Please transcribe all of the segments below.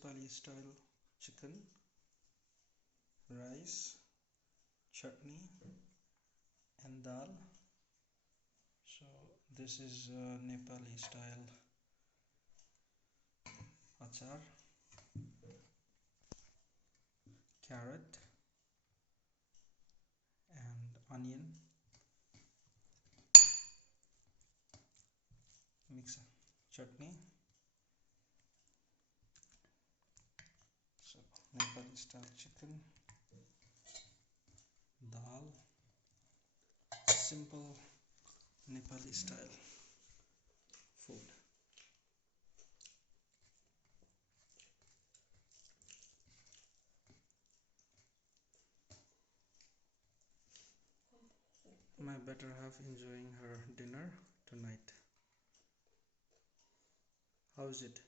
Nepali style chicken, rice, chutney and dal. So this is Nepali style achar, carrot and onion, mix chutney. So Nepali style chicken, dal, simple Nepali style food. My better half enjoying her dinner tonight. How is it?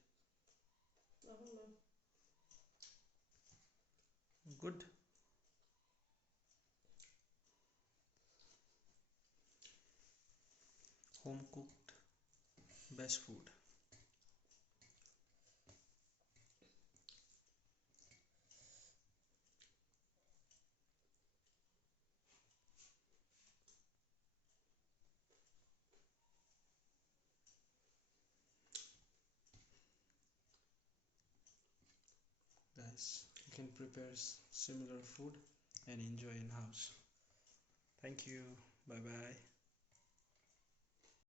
Good. Home cooked, best food. Guys, you can prepare similar food and enjoy in house. Thank you. Bye bye.